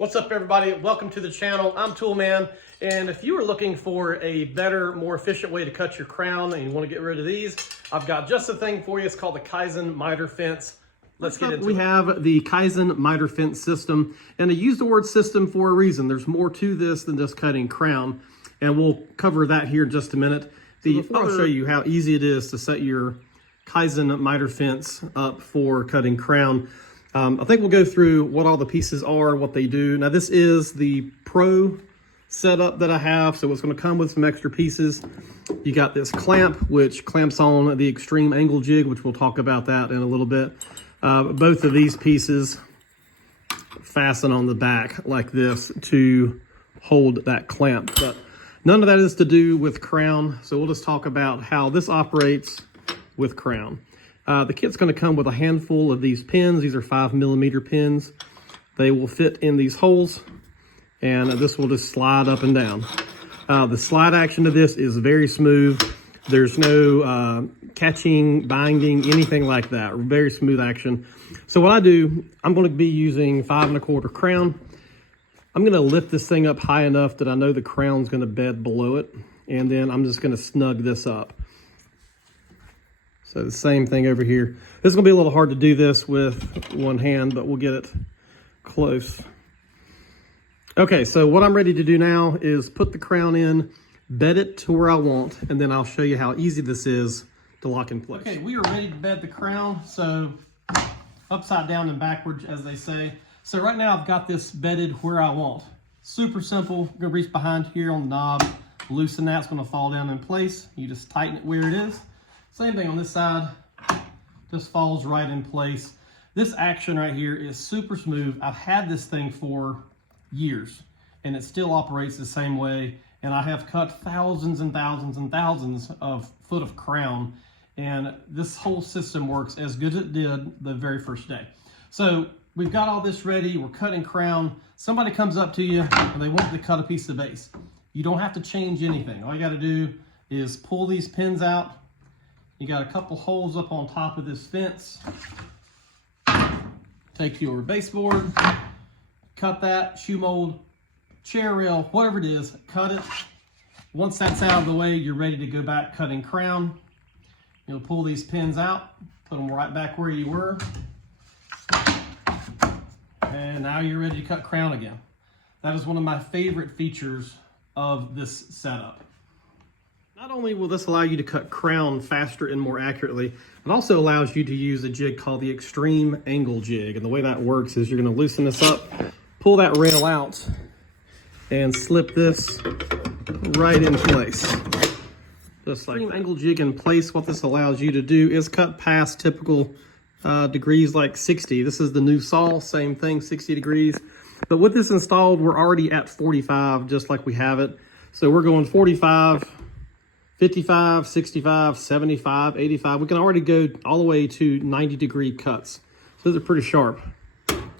What's up, everybody? Welcome to the channel. I'm Toolman, and if you are looking for a better, more efficient way to cut your crown and you want to get rid of these, I've got just the thing for you. It's called the Kizen Miter Fence. Let's get into it. We have the Kizen Miter Fence system, and I use the word system for a reason. There's more to this than just cutting crown, and we'll cover that here in just a minute. I'll show you how easy it is to set your Kizen Miter Fence up for cutting crown. I think we'll go through what all the pieces are, what they do. Now, this is the Pro setup that I have, so it's going to come with some extra pieces. You got this clamp, which clamps on the extreme angle jig, which we'll talk about that in a little bit. Both of these pieces fasten on the back like this to hold that clamp, but none of that is to do with crown, so we'll just talk about how this operates with crown. The kit's going to come with a handful of these pins. These are 5mm pins. They will fit in these holes, and this will just slide up and down. The slide action of this is very smooth. There's no catching, binding, anything like that. Very smooth action. So what I do, I'm going to be using 5 1/4 crown. I'm going to lift this thing up high enough that I know the crown's going to bed below it, and then I'm just going to snug this up. So the same thing over here. This is going to be a little hard to do this with one hand, but we'll get it close. Okay, so what I'm ready to do now is put the crown in, bed it to where I want, and then I'll show you how easy this is to lock in place. Okay, we are ready to bed the crown, so upside down and backwards, as they say. So right now I've got this bedded where I want. Super simple. I'm going to reach behind here on the knob, loosen that. It's going to fall down in place. You just tighten it where it is. Same thing on this side, just falls right in place. This action right here is super smooth. I've had this thing for years, and it still operates the same way. And I have cut thousands and thousands and thousands of foot of crown, and this whole system works as good as it did the very first day. So we've got all this ready. We're cutting crown. Somebody comes up to you and they want to cut a piece of base. You don't have to change anything. All you got to do is pull these pins out. You got a couple holes up on top of this fence. Take your baseboard, cut that, shoe mold, chair rail, whatever it is, cut it. Once that's out of the way, you're ready to go back cutting crown. You'll pull these pins out, put them right back where you were. And now you're ready to cut crown again. That is one of my favorite features of this setup. Not only will this allow you to cut crown faster and more accurately, it also allows you to use a jig called the extreme angle jig. And the way that works is you're going to loosen this up, pull that rail out, and slip this right in place. Just like that. Angle jig in place, what this allows you to do is cut past typical degrees like 60. This is the new saw, same thing, 60 degrees. But with this installed, we're already at 45, just like we have it. So we're going 45, 55, 65, 75, 85. We can already go all the way to 90-degree cuts. Those are pretty sharp.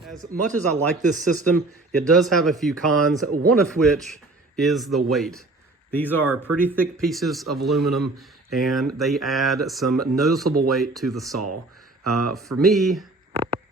As much as I like this system, it does have a few cons, one of which is the weight. These are pretty thick pieces of aluminum, and they add some noticeable weight to the saw. For me,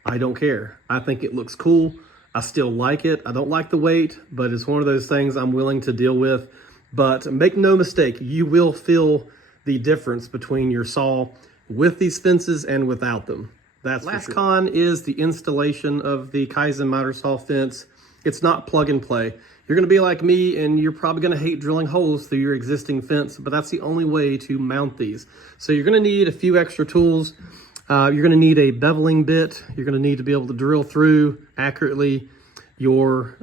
I don't care. I think it looks cool. I still like it. I don't like the weight, but it's one of those things I'm willing to deal with. But make no mistake, you will feel the difference between your saw with these fences and without them. That's for sure. Last con is the installation of the Kizen Mitersaw fence. It's not plug and play. You're going to be like me, and you're probably going to hate drilling holes through your existing fence, but that's the only way to mount these. So you're going to need a few extra tools. You're going to need a beveling bit. You're going to need to be able to drill through accurately your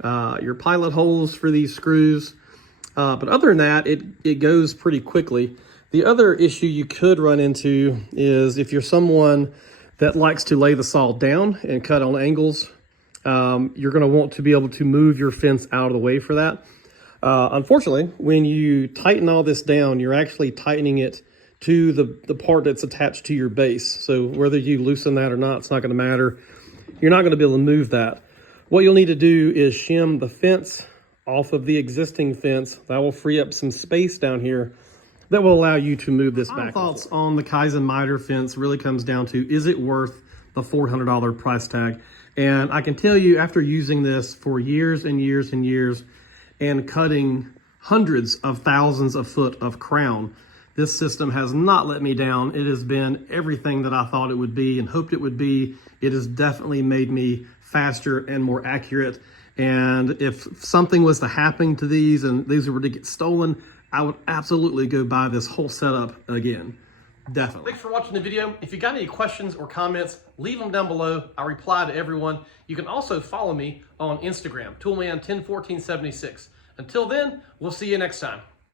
pilot holes for these screws. But other than that, it goes pretty quickly. The other issue you could run into is if you're someone that likes to lay the saw down and cut on angles, you're going to want to be able to move your fence out of the way for that. Unfortunately, when you tighten all this down, you're actually tightening it to the part that's attached to your base. So whether you loosen that or not, it's not going to matter. You're not going to be able to move that. What you'll need to do is shim the fence off of the existing fence. That will free up some space down here that will allow you to move this back. My thoughts on the Kizen Miter fence really comes down to, is it worth the $400 price tag? And I can tell you, after using this for years and years and years and cutting hundreds of thousands of foot of crown, this system has not let me down. It has been everything that I thought it would be and hoped it would be. It has definitely made me faster and more accurate. And if something was to happen to these and these were to get stolen, I would absolutely go buy this whole setup again. Definitely. Thanks for watching the video. If you got any questions or comments, leave them down below. I reply to everyone. You can also follow me on Instagram, Toolman101476. Until then, we'll see you next time.